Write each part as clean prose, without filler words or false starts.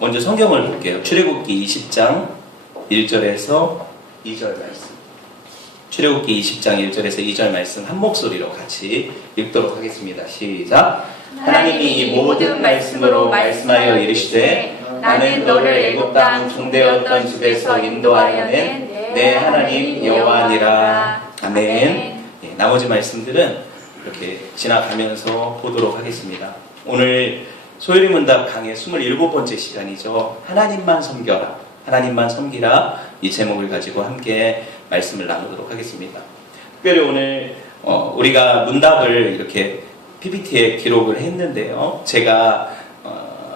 먼저 성경을 볼게요. 출애굽기 20장 1절에서 2절 말씀. 출애굽기 20장 1절에서 2절 말씀 한 목소리로 같이 읽도록 하겠습니다. 시작. 하나님이 이 모든 말씀으로 말씀하여 이르시되 나는 너를 애굽 땅 종되었던 집에서 인도하여 낸 내 하나님 여호와니라. 아멘. 예, 나머지 말씀들은 이렇게 지나가면서 보도록 하겠습니다. 오늘 소요리 문답 강의 27번째 시간이죠. 하나님만 섬겨라, 하나님만 섬기라, 이 제목을 가지고 함께 말씀을 나누도록 하겠습니다. 특별히 오늘 우리가 문답을 이렇게 PPT에 기록을 했는데요. 제가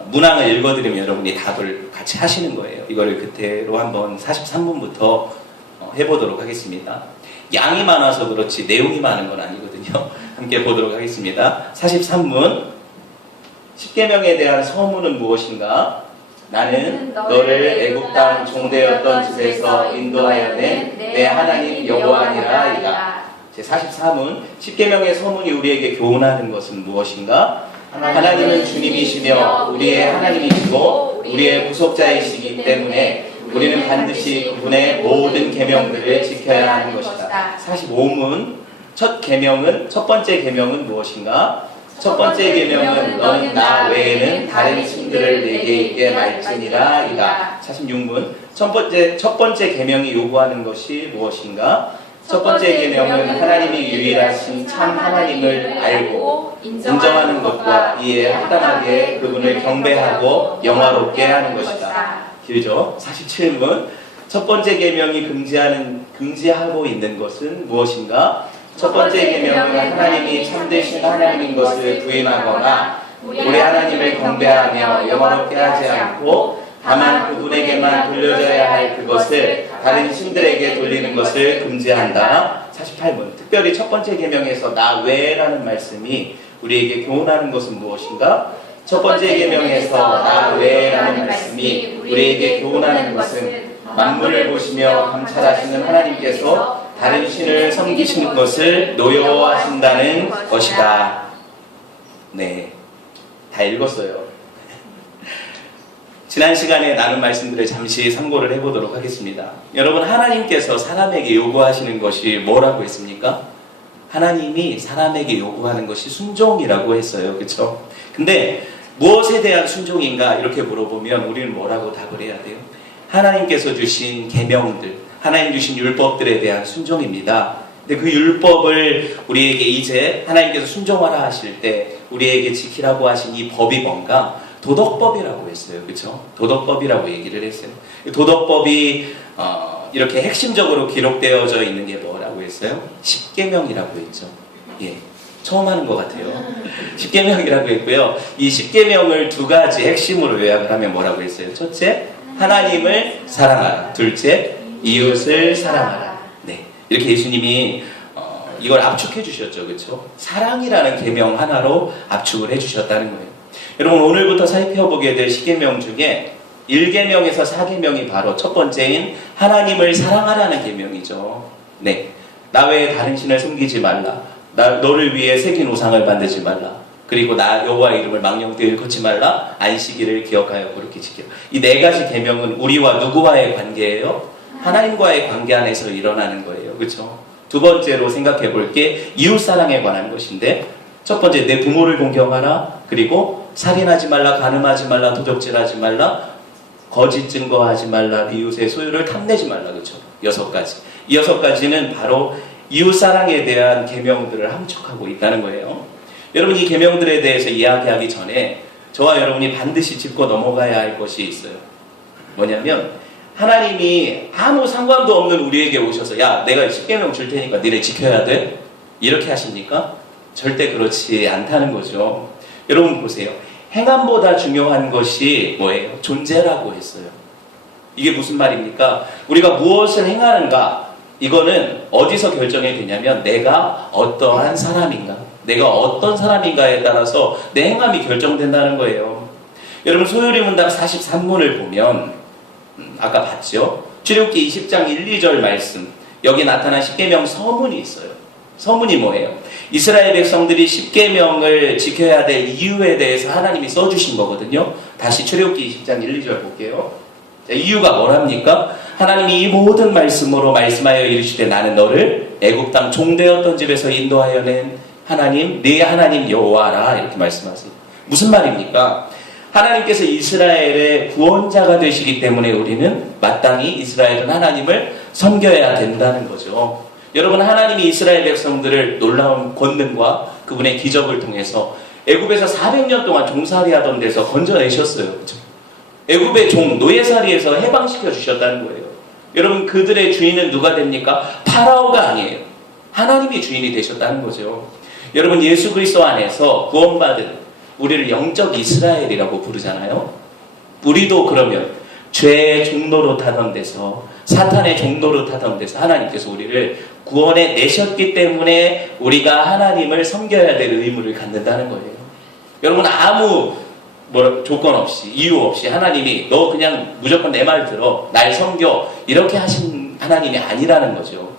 문항을 읽어드리면 여러분이 답을 같이 하시는 거예요. 이거를 그대로 한번 43분부터 해보도록 하겠습니다. 양이 많아서 그렇지 내용이 많은 건 아니거든요. 함께 보도록 하겠습니다. 43문. 십계명에 대한 서문은 무엇인가? 나는 너를 애굽 땅 종되었던 집에서 인도하여 낸 내 하나님 여호와니라 이다. 제 44문. 십계명의 서문이 우리에게 교훈하는 것은 무엇인가? 하나님은 주님이시며 우리의 하나님이시고 우리의 구속자이시기 때문에 우리는 반드시 그분의 모든 계명들을 지켜야 하는 것이다. 45문. 첫 번째 계명은 무엇인가? 첫 번째 계명은 너는 나 외에는 다른 신들을 내게 있게 말지니라 이다. 46문. 첫 번째 계명이 요구하는 것이 무엇인가? 첫 번째 계명은 하나님이 유일하신 참 하나님을 알고 인정하는 것과 이에 합당하게 그분을 경배하고 영화롭게 하는 것이다. 길죠? 47문. 첫 번째 계명이 금지하고 있는 것은 무엇인가? 첫 번째 계명은 하나님이 참되신 하나님인 것을 부인하거나 우리 하나님을 경배하며 영화롭게 하지 않고 다만 그분에게만 돌려져야 할 그것을 다른 신들에게 돌리는 것을 금지한다. 48문. 특별히 첫 번째 계명에서 나 외라는 말씀이 우리에게 교훈하는 것은 무엇인가? 첫 번째 계명에서 나 외라는 말씀이 우리에게 교훈하는 것은 만물을 보시며 감찰하시는 하나님께서 다른 신을 섬기시는 것을 노여워하신다는 것이다. 네, 다 읽었어요. 지난 시간에 나눈 말씀들을 잠시 참고를 해보도록 하겠습니다. 여러분, 하나님께서 사람에게 요구하시는 것이 뭐라고 했습니까? 하나님이 사람에게 요구하는 것이 순종이라고 했어요. 그렇죠? 근데 무엇에 대한 순종인가 이렇게 물어보면 우리는 뭐라고 답을 해야 돼요? 하나님께서 주신 계명들, 하나님 주신 율법들에 대한 순종입니다. 근데 그 율법을 우리에게 이제 하나님께서 순종하라 하실 때 우리에게 지키라고 하신 이 법이 뭔가? 도덕법이라고 했어요. 그렇죠? 도덕법이라고 얘기를 했어요. 도덕법이 이렇게 핵심적으로 기록되어져 있는 게 뭐라고 했어요? 십계명이라고 했죠. 예. 처음 하는 것 같아요. 십계명이라고 했고요. 이 십계명을 두 가지 핵심으로 요약을 하면 뭐라고 했어요? 첫째, 하나님을 사랑하라. 둘째, 이웃을 사랑하라. 네, 이렇게 예수님이 이걸 압축해 주셨죠. 그렇죠? 사랑이라는 계명 하나로 압축을 해 주셨다는 거예요. 여러분, 오늘부터 살펴보게 될 십계명 중에 1계명에서 4계명이 바로 첫 번째인 하나님을 사랑하라는 계명이죠. 네, 나 외에 다른 신을 섬기지 말라. 너를 위해 새긴 우상을 만들지 말라. 그리고 나 여호와의 이름을 망령되이 걷지 말라. 안식일을 기억하여 거룩히 지켜. 이 네 가지 계명은 우리와 누구와의 관계예요? 하나님과의 관계 안에서 일어나는 거예요. 그렇죠? 두 번째로 생각해 볼 게 이웃사랑에 관한 것인데, 첫 번째, 내 부모를 공경하라. 그리고 살인하지 말라, 간음하지 말라, 도적질하지 말라, 거짓 증거하지 말라, 이웃의 소유를 탐내지 말라. 그렇죠? 6가지. 이 6가지는 바로 이웃사랑에 대한 계명들을 함축하고 있다는 거예요. 여러분, 이 계명들에 대해서 이야기하기 전에 저와 여러분이 반드시 짚고 넘어가야 할 것이 있어요. 뭐냐면 하나님이 아무 상관도 없는 우리에게 오셔서 야, 내가 십계명 줄 테니까 니네 지켜야 돼? 이렇게 하십니까? 절대 그렇지 않다는 거죠. 여러분 보세요. 행함보다 중요한 것이 뭐예요? 존재라고 했어요. 이게 무슨 말입니까? 우리가 무엇을 행하는가? 이거는 어디서 결정이 되냐면 내가 어떠한 사람인가, 내가 어떤 사람인가에 따라서 내 행함이 결정된다는 거예요. 여러분, 소요리 문답 43문을 보면 아까 봤죠? 출애굽기 20장 1, 2절 말씀, 여기 나타난 십계명 서문이 있어요. 서문이 뭐예요? 이스라엘 백성들이 십계명을 지켜야 될 이유에 대해서 하나님이 써주신 거거든요. 다시 출애굽기 20장 1, 2절 볼게요. 자, 이유가 뭐랍니까? 하나님이 이 모든 말씀으로 말씀하여 이르시되 나는 너를 애굽 땅 종되었던 집에서 인도하여 낸 하나님, 네 하나님 여호와라, 이렇게 말씀하세요. 무슨 말입니까? 하나님께서 이스라엘의 구원자가 되시기 때문에 우리는 마땅히 이스라엘은 하나님을 섬겨야 된다는 거죠. 여러분, 하나님이 이스라엘 백성들을 놀라운 권능과 그분의 기적을 통해서 애굽에서 400년 동안 종살이 하던 데서 건져내셨어요. 그렇죠? 애굽의 종, 노예살이에서 해방시켜 주셨다는 거예요. 여러분, 그들의 주인은 누가 됩니까? 파라오가 아니에요. 하나님이 주인이 되셨다는 거죠. 여러분, 예수 그리스도 안에서 구원받은 우리를 영적 이스라엘이라고 부르잖아요. 우리도 그러면 죄의 종로로 타던 데서, 사탄의 종로로 타던 데서 하나님께서 우리를 구원해 내셨기 때문에 우리가 하나님을 섬겨야 될 의무를 갖는다는 거예요. 여러분, 아무 조건 없이, 이유 없이 하나님이 너 그냥 무조건 내 말 들어, 날 섬겨, 이렇게 하신 하나님이 아니라는 거죠.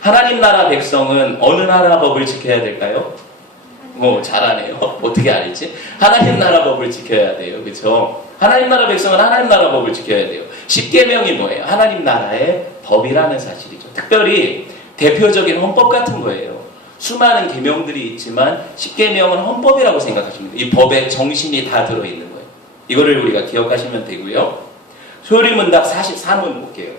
하나님 나라 백성은 어느 나라 법을 지켜야 될까요? 잘하네요. 어떻게 알지? 하나님 나라 법을 지켜야 돼요. 그렇죠? 하나님 나라 백성은 하나님 나라 법을 지켜야 돼요. 십계명이 뭐예요? 하나님 나라의 법이라는 사실이죠. 특별히 대표적인 헌법 같은 거예요. 수많은 계명들이 있지만 십계명은 헌법이라고 생각하시면 돼요. 이 법의 정신이 다 들어있는 거예요. 이거를 우리가 기억하시면 되고요. 소요리문답 44문 볼게요.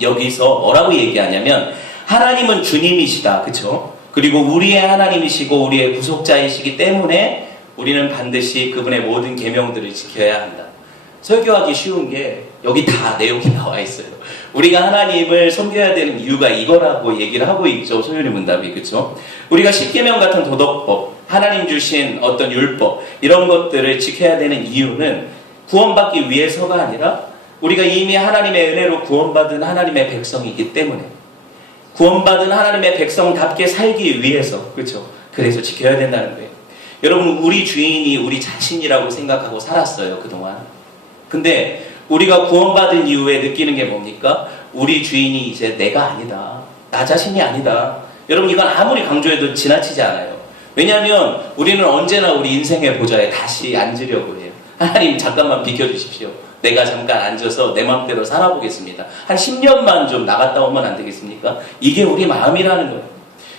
여기서 뭐라고 얘기하냐면 하나님은 주님이시다. 그렇죠? 그리고 우리의 하나님이시고 우리의 구속자이시기 때문에 우리는 반드시 그분의 모든 계명들을 지켜야 한다. 설교하기 쉬운 게 여기 다 내용이 나와 있어요. 우리가 하나님을 섬겨야 되는 이유가 이거라고 얘기를 하고 있죠. 소요리 문답이. 그렇죠? 우리가 십계명 같은 도덕법, 하나님 주신 어떤 율법, 이런 것들을 지켜야 되는 이유는 구원받기 위해서가 아니라 우리가 이미 하나님의 은혜로 구원받은 하나님의 백성이기 때문에, 구원받은 하나님의 백성답게 살기 위해서, 그렇죠? 그래서 지켜야 된다는 거예요. 여러분, 우리 주인이 우리 자신이라고 생각하고 살았어요, 그동안. 근데 우리가 구원받은 이후에 느끼는 게 뭡니까? 우리 주인이 이제 내가 아니다. 나 자신이 아니다. 여러분, 이건 아무리 강조해도 지나치지 않아요. 왜냐하면 우리는 언제나 우리 인생의 보좌에 다시 앉으려고 해요. 하나님, 잠깐만 비켜주십시오. 내가 잠깐 앉아서 내 마음대로 살아보겠습니다. 한 10년만 좀 나갔다 오면 안 되겠습니까? 이게 우리 마음이라는 거예요.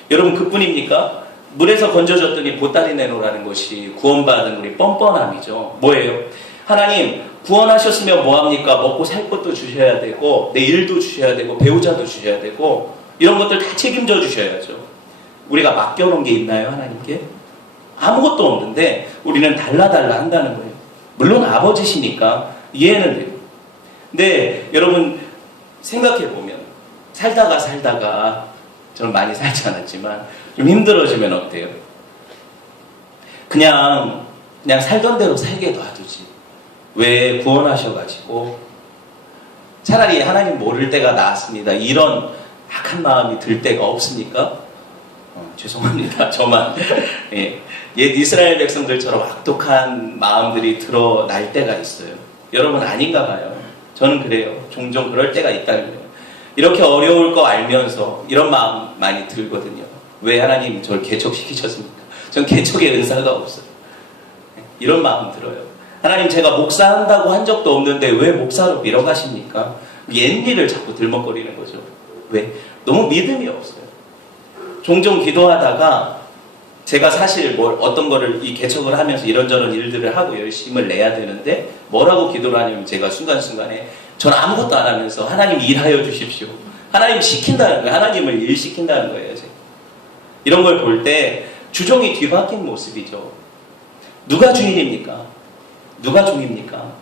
여러분, 그뿐입니까? 물에서 건져졌더니 보따리 내놓으라는 것이 구원받은 우리 뻔뻔함이죠. 뭐예요? 하나님, 구원하셨으면 뭐합니까? 먹고 살 것도 주셔야 되고, 내 일도 주셔야 되고, 배우자도 주셔야 되고, 이런 것들 다 책임져 주셔야죠. 우리가 맡겨놓은 게 있나요, 하나님께? 아무것도 없는데 우리는 달라달라 한다는 거예요. 물론 아버지시니까 이해는 돼요. 근데 여러분, 생각해보면 살다가 저는 많이 살지 않았지만 좀 힘들어지면 어때요? 그냥 살던 대로 살게 놔두지. 왜 구원하셔가지고 차라리 하나님 모를 때가 나았습니다. 이런 악한 마음이 들 때가 없습니까? 죄송합니다. 저만 옛 이스라엘 백성들처럼 악독한 마음들이 드러날 때가 있어요. 여러분, 아닌가 봐요. 저는 그래요. 종종 그럴 때가 있다는 거예요. 이렇게 어려울 거 알면서 이런 마음 많이 들거든요. 왜 하나님 저를 개척시키셨습니까? 전 개척의 은사가 없어요. 이런 마음 들어요. 하나님, 제가 목사한다고 한 적도 없는데 왜 목사로 밀어가십니까? 옛일을 자꾸 들먹거리는 거죠. 왜? 너무 믿음이 없어요. 종종 기도하다가 제가 사실 어떤 거를 이 개척을 하면서 이런저런 일들을 하고 열심을 내야 되는데 뭐라고 기도를 하냐면 제가 순간순간에 전 아무것도 안 하면서 하나님 일하여 주십시오. 하나님 시킨다는 거예요. 하나님을 일시킨다는 거예요. 제가. 이런 걸 볼 때 주종이 뒤바뀐 모습이죠. 누가 주인입니까? 누가 종입니까?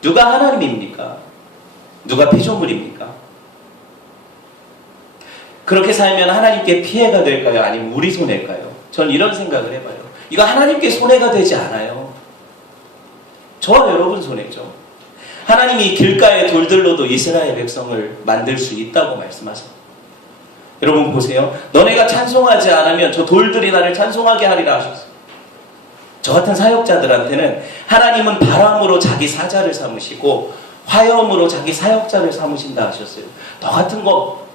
누가 하나님입니까? 누가 피조물입니까? 그렇게 살면 하나님께 피해가 될까요? 아니면 우리 손해일까요? 전 이런 생각을 해봐요. 이거 하나님께 손해가 되지 않아요. 저와 여러분 손해죠. 하나님이 길가의 돌들로도 이스라엘 백성을 만들 수 있다고 말씀하세요. 여러분 보세요. 너네가 찬송하지 않으면 저 돌들이 나를 찬송하게 하리라 하셨어요. 저 같은 사역자들한테는 하나님은 바람으로 자기 사자를 삼으시고 화염으로 자기 사역자를 삼으신다 하셨어요. 너 같은 거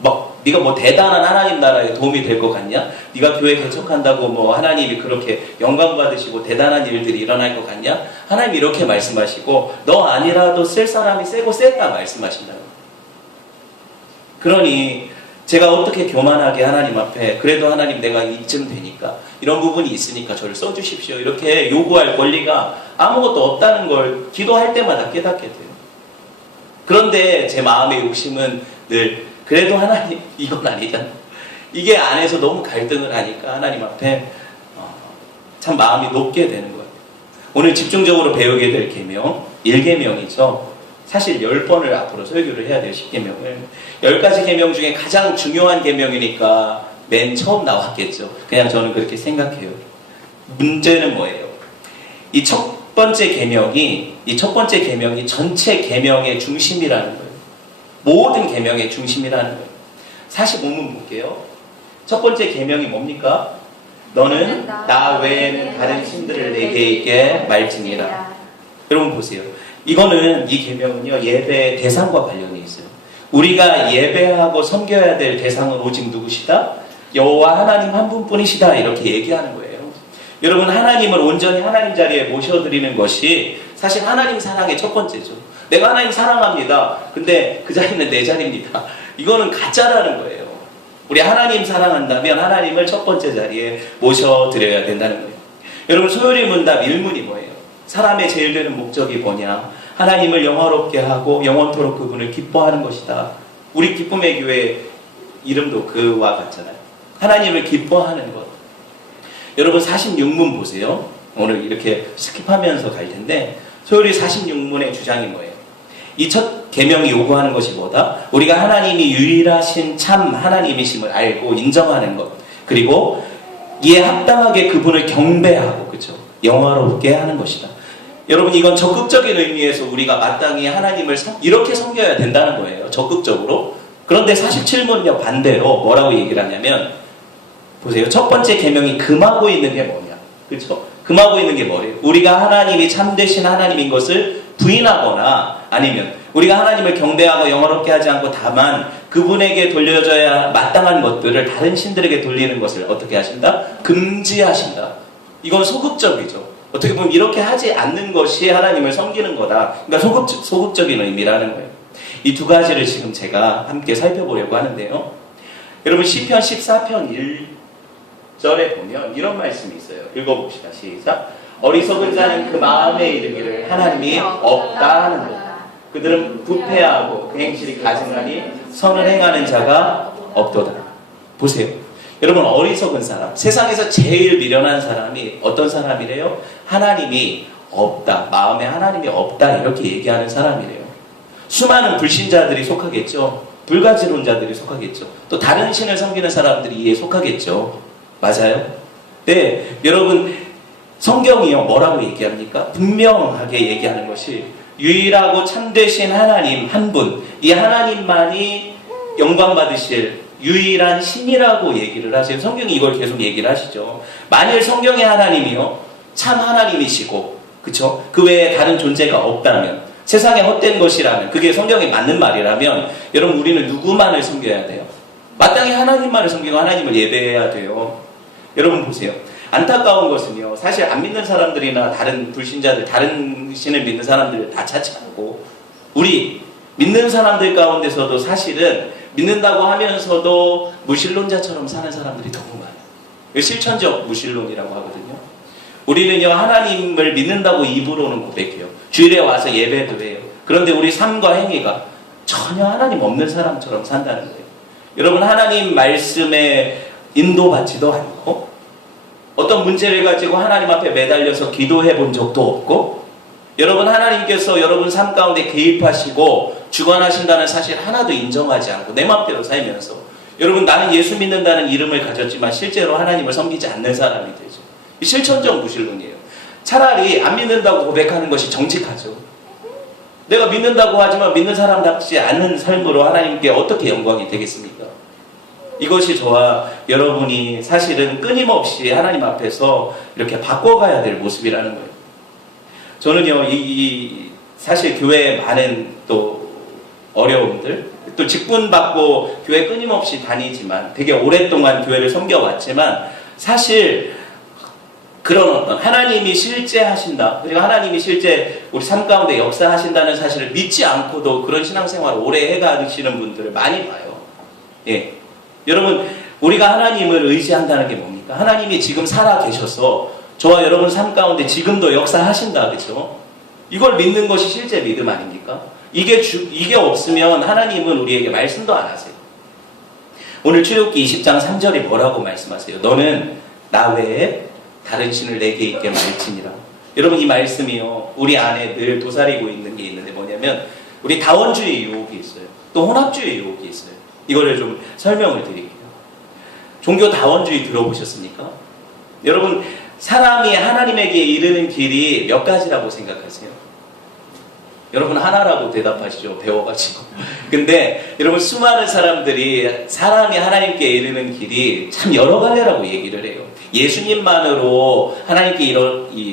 막 네가 뭐 대단한 하나님 나라에 도움이 될 것 같냐? 네가 교회 개척한다고 뭐 하나님이 그렇게 영광 받으시고 대단한 일들이 일어날 것 같냐? 하나님 이렇게 말씀하시고 너 아니라도 쓸 사람이 세고 셌다 말씀하신다는 거예요. 그러니 제가 어떻게 교만하게 하나님 앞에 그래도 하나님 내가 이쯤 되니까 이런 부분이 있으니까 저를 써주십시오 이렇게 요구할 권리가 아무것도 없다는 걸 기도할 때마다 깨닫게 돼요. 그런데 제 마음의 욕심은 늘 그래도 하나님 이건 아니잖아. 이게 안에서 너무 갈등을 하니까 하나님 앞에 참 마음이 높게 되는 거예요. 오늘 집중적으로 배우게 될 계명 1계명이죠. 사실 10번을 앞으로 설교를 해야 돼요. 10계명을 10가지 계명 중에 가장 중요한 계명이니까 맨 처음 나왔겠죠. 그냥 저는 그렇게 생각해요. 문제는 뭐예요? 이 첫 번째 계명이 전체 계명의 중심이라는 거예요. 모든 계명의 중심이라는 거예요. 45문 볼게요. 첫 번째 계명이 뭡니까? 너는 나 외에는 다른 신들을 내게 있게 말지니라. 여러분 보세요. 이거는 이 계명은요 예배의 대상과 관련이 있어요. 우리가 예배하고 섬겨야 될 대상은 오직 누구시다? 여호와 하나님 한 분뿐이시다 이렇게 얘기하는 거예요. 여러분 하나님을 온전히 하나님 자리에 모셔드리는 것이 사실 하나님 사랑의 첫 번째죠. 내가 하나님 사랑합니다. 근데 그 자리는 내 자리입니다. 이거는 가짜라는 거예요. 우리 하나님 사랑한다면 하나님을 첫 번째 자리에 모셔드려야 된다는 거예요. 여러분 소요리 문답 1문이 뭐예요? 사람의 제일 되는 목적이 뭐냐? 하나님을 영화롭게 하고 영원토록 그분을 기뻐하는 것이다. 우리 기쁨의 교회 이름도 그와 같잖아요. 하나님을 기뻐하는 것. 여러분 46문 보세요. 오늘 이렇게 스킵하면서 갈 텐데 소요리 46문의 주장이 뭐예요? 이 첫 계명이 요구하는 것이 뭐다? 우리가 하나님이 유일하신 참 하나님이심을 알고 인정하는 것. 그리고 이에 합당하게 그분을 경배하고 그렇죠? 영화롭게 하는 것이다. 여러분 이건 적극적인 의미에서 우리가 마땅히 하나님을 이렇게 섬겨야 된다는 거예요. 적극적으로. 그런데 47문은요 반대로 뭐라고 얘기를 하냐면 보세요. 첫 번째 계명이 금하고 있는 게 뭐냐? 그렇죠? 금하고 있는 게 뭐래요? 우리가 하나님이 참되신 하나님인 것을 부인하거나 아니면 우리가 하나님을 경배하고 영화롭게 하지 않고 다만 그분에게 돌려줘야 마땅한 것들을 다른 신들에게 돌리는 것을 어떻게 하신다? 금지하신다. 이건 소극적이죠. 어떻게 보면 이렇게 하지 않는 것이 하나님을 섬기는 거다. 그러니까 소극적인 의미라는 거예요. 이 두 가지를 지금 제가 함께 살펴보려고 하는데요. 여러분 시편 14편 1절에 보면 이런 말씀이 있어요. 읽어봅시다. 시작. 어리석은 자는 그 마음에 이르기를 하나님이 없다 하는 것. 그들은 부패하고 그 행실이 가증하니 선을 행하는 자가 없도다. 보세요. 여러분 어리석은 사람, 세상에서 제일 미련한 사람이 어떤 사람이래요? 하나님이 없다. 마음에 하나님이 없다. 이렇게 얘기하는 사람이래요. 수많은 불신자들이 속하겠죠. 불가지론자들이 속하겠죠. 또 다른 신을 섬기는 사람들이 이에 속하겠죠. 맞아요? 네, 여러분 성경이요 뭐라고 얘기합니까? 분명하게 얘기하는 것이 유일하고 참되신 하나님 한 분, 이 하나님만이 영광 받으실 유일한 신이라고 얘기를 하세요. 성경이 이걸 계속 얘기를 하시죠. 만일 성경의 하나님이요 참 하나님이시고 그쵸? 그 외에 다른 존재가 없다면 세상에 헛된 것이라면 그게 성경에 맞는 말이라면 여러분 우리는 누구만을 섬겨야 돼요? 마땅히 하나님만을 섬기고 하나님을 예배해야 돼요. 여러분 보세요. 안타까운 것은요 사실 안 믿는 사람들이나 다른 불신자들 다른 신을 믿는 사람들 다 차치하고 우리 믿는 사람들 가운데서도 사실은 믿는다고 하면서도 무신론자처럼 사는 사람들이 너무 많아요. 실천적 무신론이라고 하거든요. 우리는요 하나님을 믿는다고 입으로는 고백해요. 주일에 와서 예배도 해요. 그런데 우리 삶과 행위가 전혀 하나님 없는 사람처럼 산다는 거예요. 여러분 하나님 말씀에 인도받지도 않고 어떤 문제를 가지고 하나님 앞에 매달려서 기도해 본 적도 없고 여러분 하나님께서 여러분 삶 가운데 개입하시고 주관하신다는 사실 하나도 인정하지 않고 내 마음대로 살면서 여러분 나는 예수 믿는다는 이름을 가졌지만 실제로 하나님을 섬기지 않는 사람이 되죠. 이 실천적 무신론이에요. 차라리 안 믿는다고 고백하는 것이 정직하죠. 내가 믿는다고 하지만 믿는 사람답지 않은 삶으로 하나님께 어떻게 영광이 되겠습니까? 이것이 저와 여러분이 사실은 끊임없이 하나님 앞에서 이렇게 바꿔가야 될 모습이라는 거예요. 저는요, 사실 교회에 많은 또 어려움들, 또 직분받고 교회 끊임없이 다니지만 되게 오랫동안 교회를 섬겨왔지만 사실 그런 어떤 하나님이 실제 하신다, 그리고 하나님이 실제 우리 삶 가운데 역사하신다는 사실을 믿지 않고도 그런 신앙생활을 오래 해가시는 분들을 많이 봐요. 예. 여러분, 우리가 하나님을 의지한다는 게 뭡니까? 하나님이 지금 살아 계셔서 저와 여러분 삶 가운데 지금도 역사하신다, 그렇죠? 이걸 믿는 것이 실제 믿음 아닙니까? 이게 없으면 하나님은 우리에게 말씀도 안 하세요. 오늘 출애굽기 20장 3절이 뭐라고 말씀하세요? 너는 나 외에 다른 신을 내게 있게 말지니라. 여러분, 이 말씀이요, 우리 안에 늘 도사리고 있는 게 있는데 뭐냐면 우리 다원주의 유혹이 있어요. 또 혼합주의 유혹이 있어요. 이거를 좀 설명을 드릴게요. 종교 다원주의 들어보셨습니까? 여러분, 사람이 하나님에게 이르는 길이 몇 가지라고 생각하세요? 여러분, 하나라고 대답하시죠, 배워가지고. 근데 여러분, 수많은 사람들이 사람이 하나님께 이르는 길이 참 여러 갈래라고 얘기를 해요. 예수님만으로 하나님께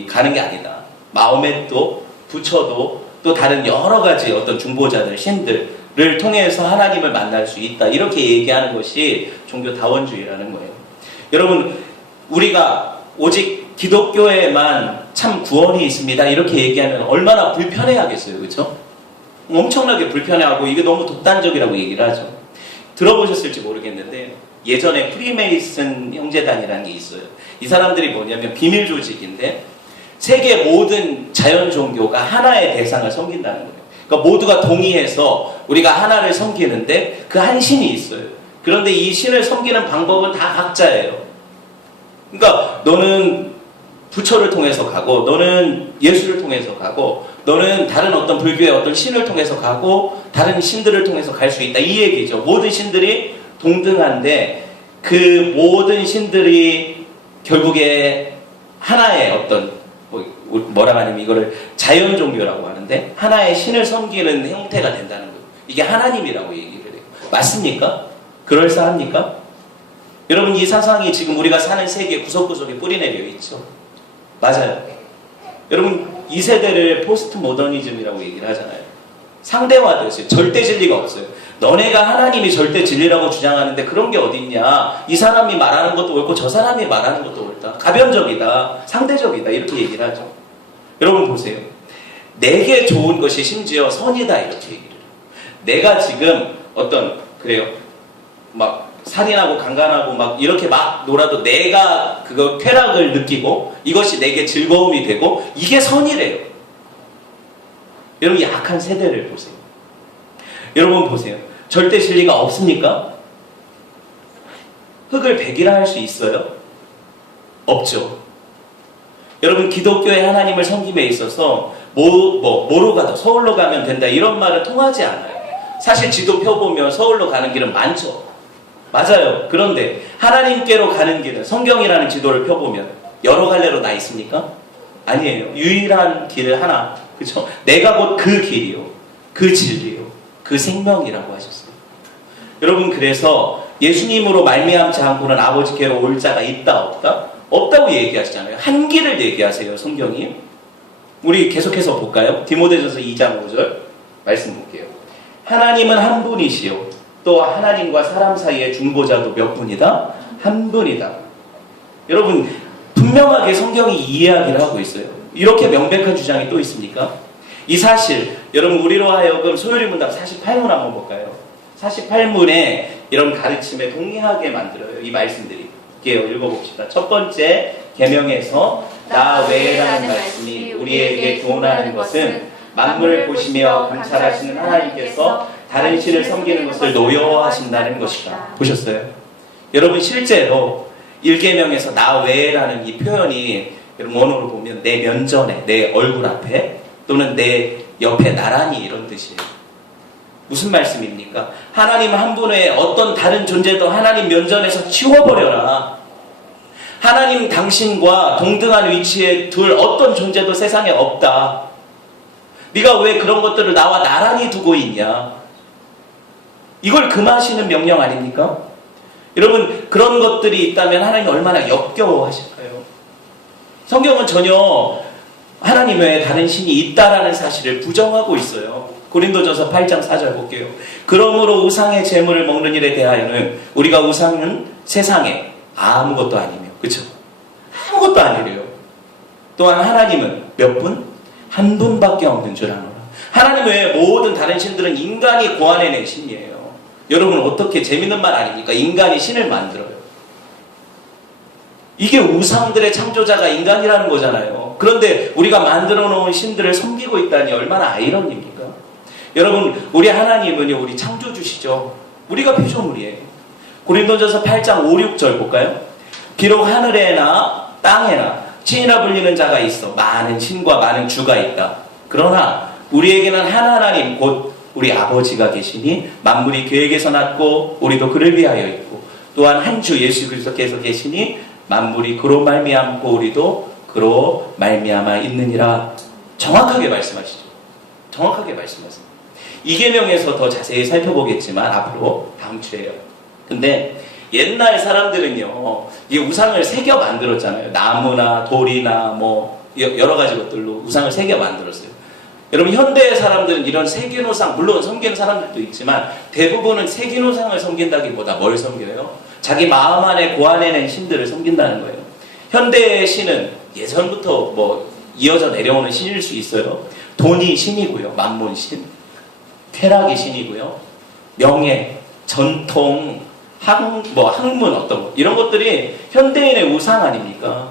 가는 게 아니다. 마호멧도, 부처도, 또 다른 여러 가지 어떤 중보자들, 신들을 통해서 하나님을 만날 수 있다. 이렇게 얘기하는 것이 종교 다원주의라는 거예요. 여러분, 우리가 오직 기독교에만 참 구원이 있습니다, 이렇게 얘기하면 얼마나 불편해하겠어요, 그렇죠? 엄청나게 불편해하고 이게 너무 독단적이라고 얘기를 하죠. 들어보셨을지 모르겠는데 예전에 프리메이슨 형제단이라는 게 있어요. 이 사람들이 뭐냐면 비밀 조직인데 세계 모든 자연 종교가 하나의 대상을 섬긴다는 거예요. 그러니까 모두가 동의해서 우리가 하나를 섬기는데 그 한 신이 있어요. 그런데 이 신을 섬기는 방법은 다 각자예요. 그러니까 너는 부처를 통해서 가고, 너는 예수를 통해서 가고, 너는 다른 어떤 불교의 어떤 신을 통해서 가고, 다른 신들을 통해서 갈 수 있다, 이 얘기죠. 모든 신들이 동등한데 그 모든 신들이 결국에 하나의 어떤 뭐라고 하냐면 이거를 자연 종교라고 하는데 하나의 신을 섬기는 형태가 된다는 거예요. 이게 하나님이라고 얘기를 해요. 맞습니까? 그럴싸합니까? 여러분, 이 사상이 지금 우리가 사는 세계 구석구석에 뿌리내려 있죠. 맞아요. 여러분, 이 세대를 포스트 모더니즘이라고 얘기를 하잖아요. 상대화되었어요. 절대 진리가 없어요. 너네가 하나님이 절대 진리라고 주장하는데 그런 게 어딨냐. 이 사람이 말하는 것도 옳고 저 사람이 말하는 것도 옳다. 가변적이다. 상대적이다. 이렇게 얘기를 하죠. 여러분 보세요. 내게 좋은 것이 심지어 선이다. 이렇게 얘기를 해요. 내가 지금 그래요. 막 살인하고 강간하고 막 이렇게 막 놀아도 내가 그거 쾌락을 느끼고 이것이 내게 즐거움이 되고 이게 선이래요. 여러분, 약한 세대를 보세요. 여러분 보세요. 절대 진리가 없습니까? 흙을 백이라 할 수 있어요? 없죠. 여러분, 기독교의 하나님을 섬김에 있어서 뭐로 가도 서울로 가면 된다, 이런 말은 통하지 않아요. 사실 지도 펴보면 서울로 가는 길은 많죠. 맞아요. 그런데 하나님께로 가는 길은 성경이라는 지도를 펴보면 여러 갈래로 나 있습니까? 아니에요. 유일한 길 하나. 그렇죠? 내가 곧 그 길이요, 그 진리요, 그 생명이라고 하셨어요. 여러분, 그래서 예수님으로 말미암지 않고는 아버지께로 올 자가 있다 없다? 없다고 얘기하시잖아요. 한 길을 얘기하세요, 성경이. 우리 계속해서 볼까요? 디모데전서 2장 5절 말씀 볼게요. 하나님은 한 분이시요, 또 하나님과 사람 사이의 중보자도 몇 분이다? 한 분이다. 여러분, 분명하게 성경이 이 이야기를 하고 있어요. 이렇게 명백한 주장이 또 있습니까? 이 사실, 여러분, 우리로 하여금 소요리 문답 48문 한번 볼까요? 48문에 이런 가르침에 동의하게 만들어요. 이 말씀들이. 읽어봅시다. 첫 번째, 계명에서 나 외에라는 말씀이 우리에게 교훈하는 것은 만물을 보시며 감찰하시는 하나님께서 다른 신을 섬기는 것을 노여워하신다는 것이다. 보셨어요? 여러분, 실제로 1계명에서 나 외에라는 이 표현이 여러분 원어로 보면 내 면전에, 내 얼굴 앞에, 또는 내 옆에 나란히, 이런 뜻이에요. 무슨 말씀입니까? 하나님 한 분의 어떤 다른 존재도 하나님 면전에서 치워버려라. 하나님 당신과 동등한 위치에 둘 어떤 존재도 세상에 없다. 네가 왜 그런 것들을 나와 나란히 두고 있냐. 이걸 금하시는 명령 아닙니까? 여러분, 그런 것들이 있다면 하나님 얼마나 역겨워하실까요? 성경은 전혀 하나님 외에 다른 신이 있다라는 사실을 부정하고 있어요. 고린도전서 8장 4절 볼게요. 그러므로 우상의 제물을 먹는 일에 대하여는 우리가 우상은 세상에 아무것도 아니며, 그렇죠? 아무것도 아니래요. 또한 하나님은 몇 분? 한 분밖에 없는 줄 아노라. 하나님 외에 모든 다른 신들은 인간이 고안해낸 신이에요. 여러분 어떻게 재밌는 말 아닙니까? 인간이 신을 만들어요. 이게 우상들의 창조자가 인간이라는 거잖아요. 그런데 우리가 만들어 놓은 신들을 섬기고 있다니 얼마나 아이러니입니까? 여러분 우리 하나님은요 우리 창조주시죠. 우리가 피조물이에요. 고린도전서 8장 5, 6절 볼까요? 비록 하늘에나 땅에나 신이라 불리는 자가 있어 많은 신과 많은 주가 있다. 그러나 우리에게는 한 하나님 곧 우리 아버지가 계시니 만물이 그에게서 났고 우리도 그를 위하여 있고 또한 한 주 예수 그리스도께서 계시니 만물이 그로 말미암고 우리도 그로 말미암아 있느니라. 정확하게 말씀하시죠. 정확하게 말씀하세요. 이 계명에서 더 자세히 살펴보겠지만 앞으로 다음 주에요. 근데 옛날 사람들은요 이 우상을 새겨 만들었잖아요. 나무나 돌이나 뭐 여러 가지 것들로 우상을 새겨 만들었어요. 여러분 현대의 사람들은 이런 새긴 우상, 물론 섬기는 사람들도 있지만 대부분은 새긴 우상을 섬긴다기보다 뭘 섬겨요? 자기 마음 안에 고안해낸 신들을 섬긴다는 거예요. 현대의 신은 예전부터 뭐 이어져 내려오는 신일 수 있어요. 돈이 신이고요. 만몬신, 쾌락이 신이고요. 명예, 전통, 학문 어떤 거 이런 것들이 현대인의 우상 아닙니까?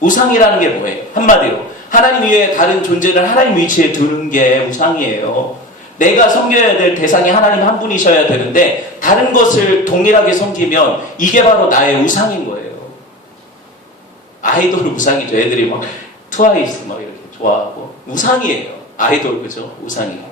우상이라는 게 뭐예요? 한마디로 하나님 위에 다른 존재를 하나님 위치에 두는 게 우상이에요. 내가 섬겨야 될 대상이 하나님 한 분이셔야 되는데 다른 것을 동일하게 섬기면 이게 바로 나의 우상인 거예요. 아이돌 우상이죠. 애들이 막 트와이스 막 이렇게 좋아하고 우상이에요. 아이돌 그죠? 우상이에요.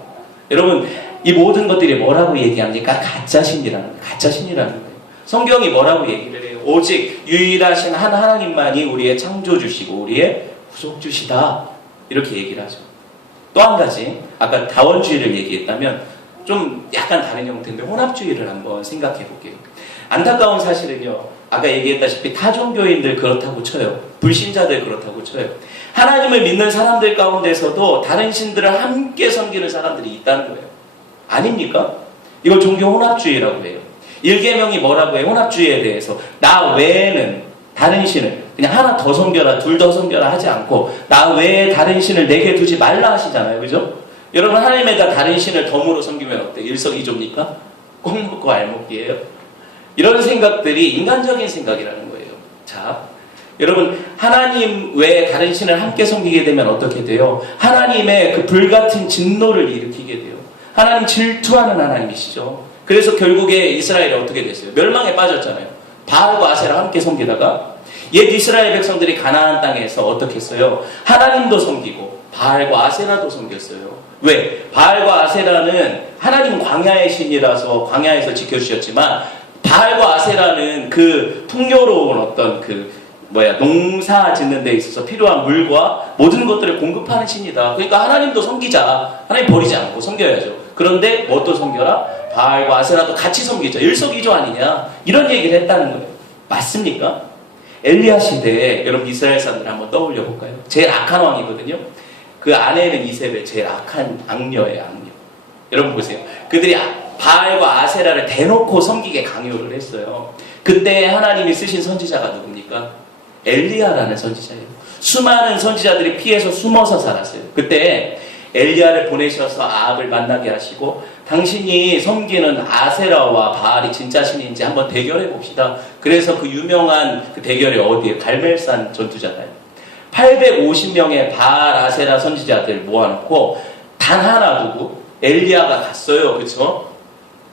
여러분 이 모든 것들이 뭐라고 얘기합니까? 가짜신이라는 거예요. 가짜신이라는 거예요. 성경이 뭐라고 얘기를 해요? 오직 유일하신 한 하나님만이 우리의 창조주시고 우리의 구속주시다. 이렇게 얘기를 하죠. 또 한 가지 아까 다원주의를 얘기했다면 좀 약간 다른 형태인데 혼합주의를 한번 생각해 볼게요. 안타까운 사실은요. 아까 얘기했다시피 타종교인들 그렇다고 쳐요. 불신자들 그렇다고 쳐요. 하나님을 믿는 사람들 가운데서도 다른 신들을 함께 섬기는 사람들이 있다는 거예요. 아닙니까? 이걸 종교 혼합주의라고 해요. 1계명이 뭐라고 해요? 혼합주의에 대해서 나 외에는 다른 신을 그냥 하나 더 섬겨라, 둘 더 섬겨라 하지 않고 나 외에 다른 신을 내게 두지 말라 하시잖아요. 그죠? 여러분 하나님에다 다른 신을 덤으로 섬기면 어때요? 일석이조입니까? 꼭 먹고 알먹기예요. 이런 생각들이 인간적인 생각이라는 거예요. 자, 여러분 하나님 외에 다른 신을 함께 섬기게 되면 어떻게 돼요? 하나님의 그 불같은 진노를 일으키게 돼요. 하나님 질투하는 하나님이시죠. 그래서 결국에 이스라엘이 어떻게 됐어요? 멸망에 빠졌잖아요. 바알과 아세라 함께 섬기다가 옛 이스라엘 백성들이 가나안 땅에서 어떻게 했어요? 하나님도 섬기고 바알과 아세라도 섬겼어요. 왜? 바알과 아세라는 하나님 광야의 신이라서 광야에서 지켜주셨지만 바알과 아세라는 그 풍요로운 어떤 농사 짓는 데 있어서 필요한 물과 모든 것들을 공급하는 신이다. 그러니까 하나님도 섬기자. 하나님 버리지 않고 섬겨야죠. 그런데 뭐 또 섬겨라? 바알과 아세라도 같이 섬기자. 일석이조 아니냐? 이런 얘기를 했다는 거예요. 맞습니까? 엘리야 시대에 여러분 이스라엘 사람들 한번 떠올려 볼까요? 제일 악한 왕이거든요. 그 아내는 이세벨, 제일 악한 악녀예요. 악녀. 여러분 보세요. 그들이 바알과 아세라를 대놓고 섬기게 강요를 했어요. 그때 하나님이 쓰신 선지자가 누굽니까? 엘리야라는 선지자예요. 수많은 선지자들이 피해서 숨어서 살았어요. 그때 엘리야를 보내셔서 아합을 만나게 하시고 당신이 섬기는 아세라와 바알이 진짜 신인지 한번 대결해 봅시다. 그래서 그 유명한 그 대결이 어디에? 갈멜산 전투잖아요. 850명의 바알 아세라 선지자들 모아놓고 단 하나 두고 엘리야가 갔어요. 그렇죠?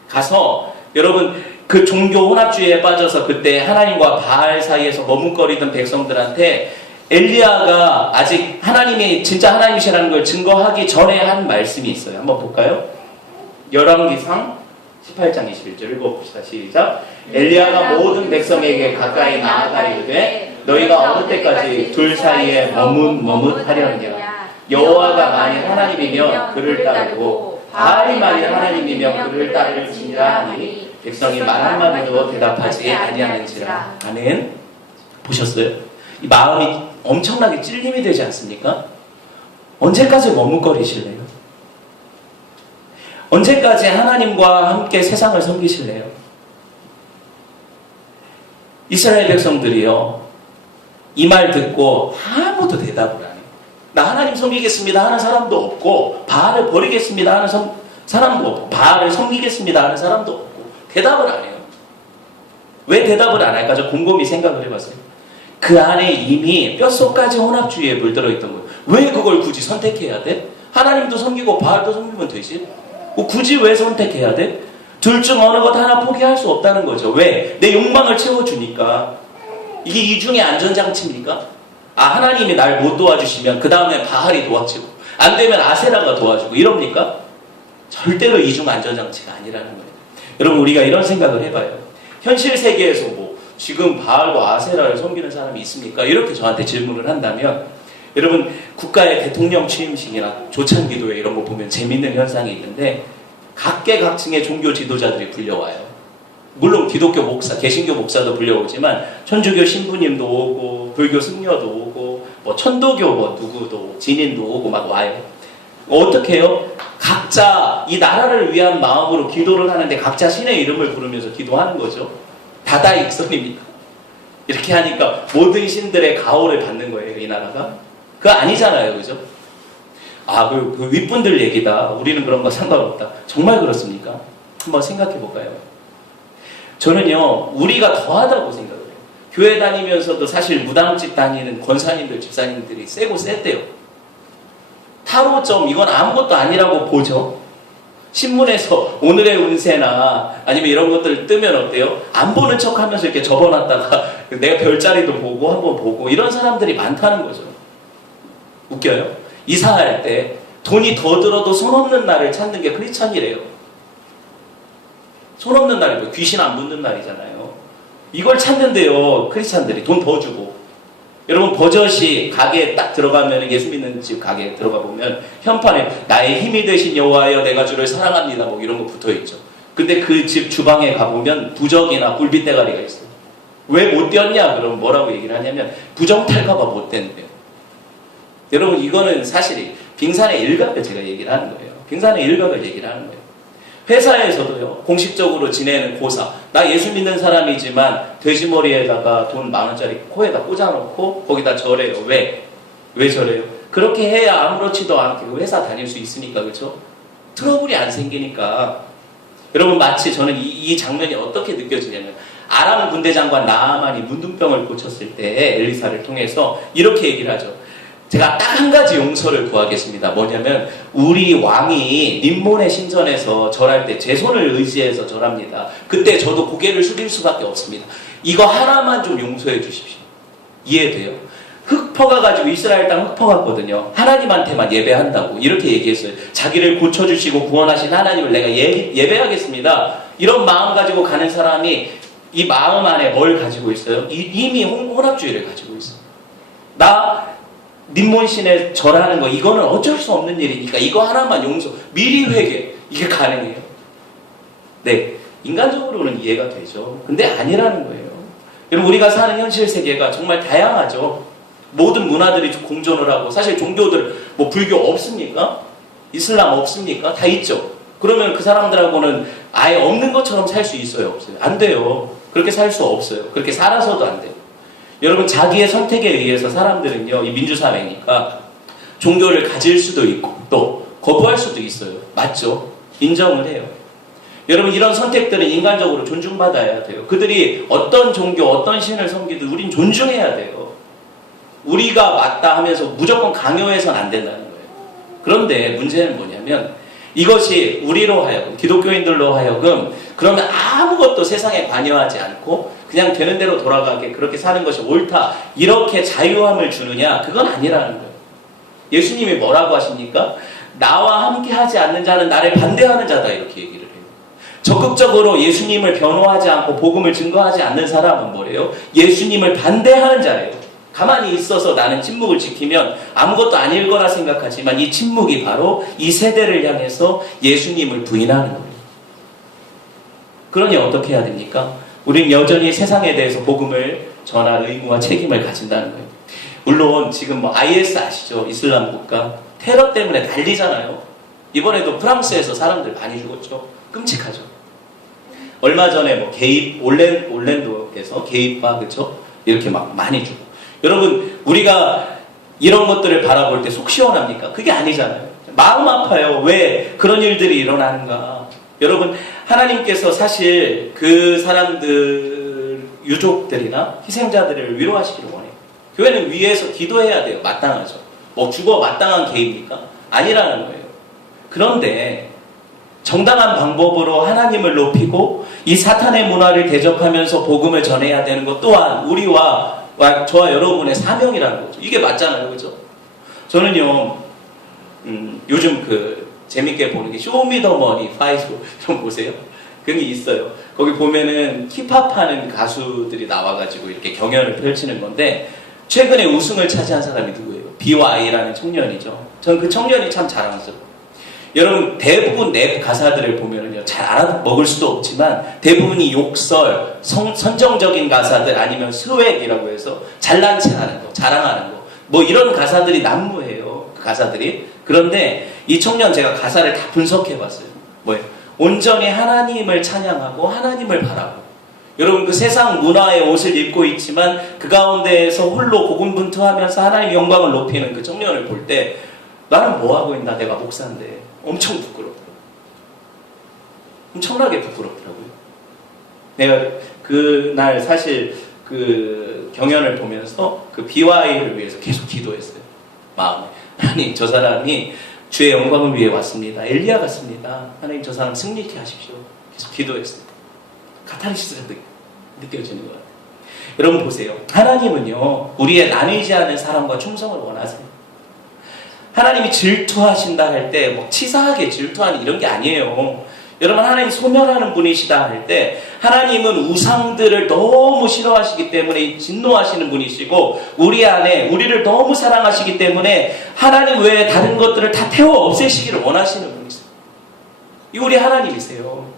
가서 여러분 그 종교 혼합주의에 빠져서 그때 하나님과 바알 사이에서 머뭇거리던 백성들한테 엘리야가 아직 하나님이 진짜 하나님이시라는 걸 증거하기 전에 한 말씀이 있어요. 한번 볼까요? 열왕기상 18장 21절 읽어봅시다. 시작. 엘리야가 모든 백성에게 가까이 나아가 이르되 너희가 어느 때까지 둘 사이에 머뭇하려느냐. 여호와가 만일 하나님이면 그를 따르고 바알이 만일 하나님이면 그를 따를지니라 하니 백성이 말 한마디도 대답하지 아니하는지라. 아멘. 보셨어요? 이 마음이 엄청나게 찔림이 되지 않습니까? 언제까지 머뭇거리실래요? 언제까지 하나님과 함께 세상을 섬기실래요? 이스라엘 백성들이요, 이 말 듣고 아무도 대답을 안 해요. 나 하나님 섬기겠습니다 하는 사람도 없고, 바알을 버리겠습니다 하는 사람도 없고, 바알을 섬기겠습니다 하는 사람도 없고, 대답을 안 해요. 왜 대답을 안 할까? 저 곰곰이 생각을 해봤어요. 그 안에 이미 뼛속까지 혼합주의에 물들어 있던 거예요. 왜 그걸 굳이 선택해야 돼? 하나님도 섬기고 바알도 섬기면 되지. 굳이 왜 선택해야 돼? 둘 중 어느 것 하나 포기할 수 없다는 거죠. 왜? 내 욕망을 채워주니까. 이게 이 중에 안전장치입니까? 하나님이 날 못 도와주시면 그 다음에 바알이 도와주고, 안 되면 아세라가 도와주고 이럽니까? 절대로 이중 안전장치가 아니라는 거예요. 여러분, 우리가 이런 생각을 해봐요. 현실 세계에서 지금 바알과 아세라를 섬기는 사람이 있습니까? 이렇게 저한테 질문을 한다면, 여러분, 국가의 대통령 취임식이나 조찬기도회 이런 거 보면 재밌는 현상이 있는데, 각계각층의 종교 지도자들이 불려와요. 물론 기독교 목사, 개신교 목사도 불려오지만 천주교 신부님도 오고, 불교 승려도 오고, 천도교 누구도, 진인도 오고 막 와요. 어떻게 해요? 각자 이 나라를 위한 마음으로 기도를 하는데 각자 신의 이름을 부르면서 기도하는 거죠. 다다익선입니까? 이렇게 하니까 모든 신들의 가호를 받는 거예요, 이 나라가? 그거 아니잖아요, 그죠? 그 윗분들 얘기다. 우리는 그런 거 상관없다. 정말 그렇습니까? 한번 생각해 볼까요? 저는요, 우리가 더하다고 생각을 해요. 교회 다니면서도 사실 무당집 다니는 권사님들, 집사님들이 세고 셌대요. 타로점, 이건 아무것도 아니라고 보죠. 신문에서 오늘의 운세나 아니면 이런 것들 뜨면 어때요? 안 보는 척 하면서 이렇게 접어놨다가 내가 별자리도 보고 한번 보고, 이런 사람들이 많다는 거죠. 웃겨요? 이사할 때 돈이 더 들어도 손 없는 날을 찾는 게 크리스천이래요. 손 없는 날이 귀신 안 붙는 날이잖아요. 이걸 찾는데요, 크리스천들이 돈 더 주고. 여러분, 버젓이 가게에 딱 들어가면, 예수 믿는 집 가게에 들어가 보면 현판에 나의 힘이 되신 여호와여 내가 주를 사랑합니다 이런 거 붙어있죠. 근데 그 집 주방에 가보면 부적이나 굴비 대가리가 있어요. 왜 못 떼었냐? 그러면 뭐라고 얘기를 하냐면 부정탈까봐 못 떼는데요. 여러분, 이거는 사실 빙산의 일각을 제가 얘기를 하는 거예요. 빙산의 일각을 얘기를 하는 거예요. 회사에서도요, 공식적으로 지내는 고사, 나 예수 믿는 사람이지만 돼지머리에다가 돈 10,000원짜리 코에다 꽂아놓고 거기다 절해요. 왜? 왜 절해요? 그렇게 해야 아무렇지도 않게 회사 다닐 수 있으니까, 그렇죠? 트러블이 안 생기니까. 여러분, 마치 저는 이 장면이 어떻게 느껴지냐면, 아람 군대 장관 나아만이 문둥병을 고쳤을 때 엘리사를 통해서 이렇게 얘기를 하죠. 제가 딱 한 가지 용서를 구하겠습니다. 뭐냐면, 우리 왕이 림몬의 신전에서 절할 때 제 손을 의지해서 절합니다. 그때 저도 고개를 숙일 수밖에 없습니다. 이거 하나만 좀 용서해 주십시오. 이해돼요? 흙 퍼가가지고 이스라엘 땅 흙 퍼갔거든요. 하나님한테만 예배한다고 이렇게 얘기했어요. 자기를 고쳐주시고 구원하신 하나님을 내가 예배하겠습니다. 이런 마음 가지고 가는 사람이 이 마음 안에 뭘 가지고 있어요? 이미 혼합주의를 가지고 있어요. 나 림몬신에 절하는 거, 이거는 어쩔 수 없는 일이니까 이거 하나만 용서, 미리 회개, 이게 가능해요. 네, 인간적으로는 이해가 되죠. 근데 아니라는 거예요. 여러분, 우리가 사는 현실 세계가 정말 다양하죠. 모든 문화들이 공존을 하고, 사실 종교들 불교 없습니까? 이슬람 없습니까? 다 있죠. 그러면 그 사람들하고는 아예 없는 것처럼 살 수 있어요, 없어요? 안 돼요. 그렇게 살 수 없어요. 그렇게 살아서도 안 돼요. 여러분, 자기의 선택에 의해서 사람들은요, 이 민주사회니까 종교를 가질 수도 있고 또 거부할 수도 있어요. 맞죠? 인정을 해요. 여러분, 이런 선택들은 인간적으로 존중받아야 돼요. 그들이 어떤 종교, 어떤 신을 섬기든 우린 존중해야 돼요. 우리가 맞다 하면서 무조건 강요해서는 안 된다는 거예요. 그런데 문제는 뭐냐면, 이것이 우리로 하여금, 기독교인들로 하여금 그러면 아무것도 세상에 관여하지 않고 그냥 되는 대로 돌아가게 그렇게 사는 것이 옳다, 이렇게 자유함을 주느냐? 그건 아니라는 거예요. 예수님이 뭐라고 하십니까? 나와 함께 하지 않는 자는 나를 반대하는 자다, 이렇게 얘기를 해요. 적극적으로 예수님을 변호하지 않고 복음을 증거하지 않는 사람은 뭐래요? 예수님을 반대하는 자래요. 가만히 있어서 나는 침묵을 지키면 아무것도 아닐 거라 생각하지만 이 침묵이 바로 이 세대를 향해서 예수님을 부인하는 거예요. 그러니 어떻게 해야 됩니까? 우리는 여전히 세상에 대해서 복음을 전할 의무와 책임을 가진다는 거예요. 물론 지금 IS 아시죠? 이슬람 국가. 테러 때문에 난리잖아요. 이번에도 프랑스에서 사람들 많이 죽었죠. 끔찍하죠. 얼마 전에 뭐 올랜도에서 게이바 그쵸? 이렇게 막 많이 죽고. 여러분 우리가 이런 것들을 바라볼 때 속 시원합니까? 그게 아니잖아요. 마음 아파요. 왜 그런 일들이 일어나는가? 여러분 하나님께서 사실 그 사람들 유족들이나 희생자들을 위로하시기를 원해요. 교회는 위에서 기도해야 돼요. 마땅하죠. 뭐 죽어 마땅한 개입니까? 아니라는 거예요. 그런데 정당한 방법으로 하나님을 높이고 이 사탄의 문화를 대적하면서 복음을 전해야 되는 것 또한 우리와 저와 여러분의 사명이라는 거죠. 이게 맞잖아요. 그죠? 저는요 요즘 재밌게 보는 게 쇼미더머니 5 좀 보세요. 그게 있어요. 거기 보면은 힙합하는 가수들이 나와가지고 이렇게 경연을 펼치는 건데 최근에 우승을 차지한 사람이 누구예요? BY라는 청년이죠. 전 그 청년이 참 자랑스러워요. 여러분 대부분 랩 가사들을 보면은요 잘 알아먹을 수도 없지만 대부분이 욕설, 선정적인 가사들 아니면 스웩이라고 해서 잘난 체하는 거, 자랑하는 거 뭐 이런 가사들이 난무해요. 그 가사들이. 그런데 이 청년 제가 가사를 다 분석해봤어요. 뭐예요? 온전히 하나님을 찬양하고 하나님을 바라고. 여러분 그 세상 문화의 옷을 입고 있지만 그 가운데에서 홀로 고군분투하면서 하나님의 영광을 높이는 그 청년을 볼 때 나는 뭐하고 있나 내가 목사인데 엄청 부끄럽더라고요. 엄청나게 부끄럽더라고요. 내가 그날 사실 그 경연을 보면서 그 BY를 위해서 계속 기도했어요. 마음에. 하나님 저 사람이 주의 영광을 위해 왔습니다. 엘리야 같습니다. 하나님 저 사람 승리케 하십시오. 계속 기도했어요. 카타르시스가 느껴지는 것 같아요. 여러분 보세요. 하나님은요 우리의 나뉘지 않은 사랑과 충성을 원하세요. 하나님이 질투하신다 할 때 뭐 치사하게 질투하는 이런 게 아니에요. 여러분 하나님 소멸하는 분이시다 할 때 하나님은 우상들을 너무 싫어하시기 때문에 진노하시는 분이시고 우리 안에 우리를 너무 사랑하시기 때문에 하나님 외에 다른 것들을 다 태워 없애시기를 원하시는 분이세요. 이 우리 하나님이세요.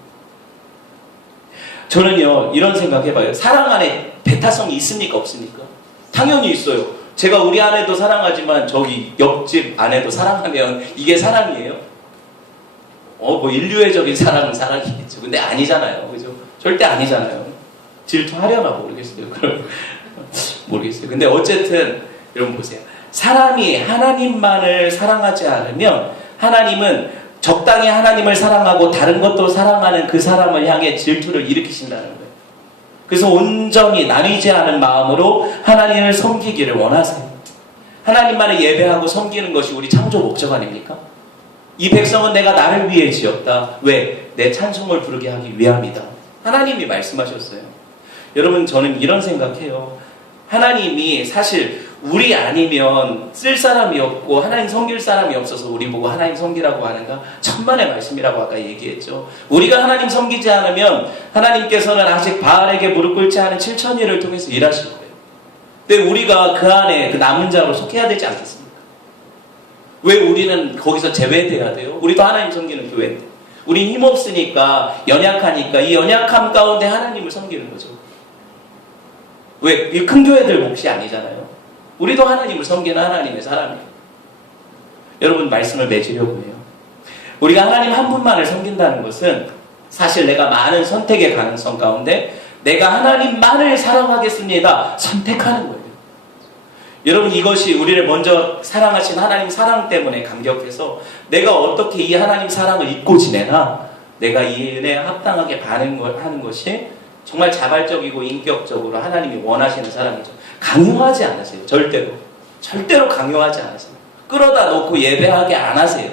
저는요 이런 생각해봐요. 사랑 안에 배타성이 있습니까 없습니까? 당연히 있어요. 제가 우리 아내도 사랑하지만 저기 옆집 아내도 사랑하면 이게 사랑이에요? 뭐 인류애적인 사랑은 사랑이겠죠. 근데 아니잖아요. 그죠? 절대 아니잖아요. 질투하려나 모르겠어요. 모르겠어요. 근데 어쨌든 여러분 보세요. 사람이 하나님만을 사랑하지 않으면 하나님은 적당히 하나님을 사랑하고 다른 것도 사랑하는 그 사람을 향해 질투를 일으키신다는 거예요. 그래서 온전히 나뉘지 않은 마음으로 하나님을 섬기기를 원하세요. 하나님만을 예배하고 섬기는 것이 우리 창조 목적 아닙니까? 이 백성은 내가 나를 위해 지었다. 왜? 내 찬송을 부르게 하기 위함이다. 하나님이 말씀하셨어요. 여러분 저는 이런 생각해요. 하나님이 사실 우리 아니면 쓸 사람이 없고 하나님 섬길 사람이 없어서 우리 보고 하나님 섬기라고 하는가? 천만의 말씀이라고 아까 얘기했죠. 우리가 하나님 섬기지 않으면 하나님께서는 아직 바알에게 무릎 꿇지 않은 7,000일을 통해서 일하실 거예요. 근데 우리가 그 안에 그 남은 자로 속해야 되지 않겠습니까? 왜 우리는 거기서 제외돼야 돼요? 우리도 하나님 섬기는 교회인데 우린 힘없으니까 연약하니까 이 연약함 가운데 하나님을 섬기는 거죠. 왜? 이 큰 교회들 몫이 아니잖아요. 우리도 하나님을 섬기는 하나님의 사람이에요. 여러분 말씀을 맺으려고 해요. 우리가 하나님 한 분만을 섬긴다는 것은 사실 내가 많은 선택의 가능성 가운데 내가 하나님만을 사랑하겠습니다. 선택하는 거예요. 여러분 이것이 우리를 먼저 사랑하신 하나님 사랑 때문에 감격해서 내가 어떻게 이 하나님 사랑을 잊고 지내나 내가 이 은혜에 합당하게 반응하는 것이 정말 자발적이고 인격적으로 하나님이 원하시는 사람이죠. 강요하지 않으세요. 절대로. 절대로 강요하지 않으세요. 끌어다 놓고 예배하게 안 하세요.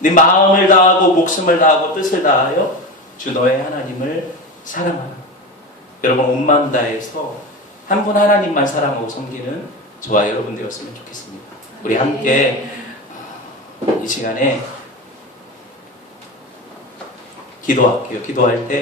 네 마음을 다하고 목숨을 다하고 뜻을 다하여 주 너의 하나님을 사랑하라. 여러분 온 마음 다해서 한 분 하나님만 사랑하고 섬기는 저와 여러분 되었으면 좋겠습니다. 우리 함께 이 시간에 기도할게요. 기도할 때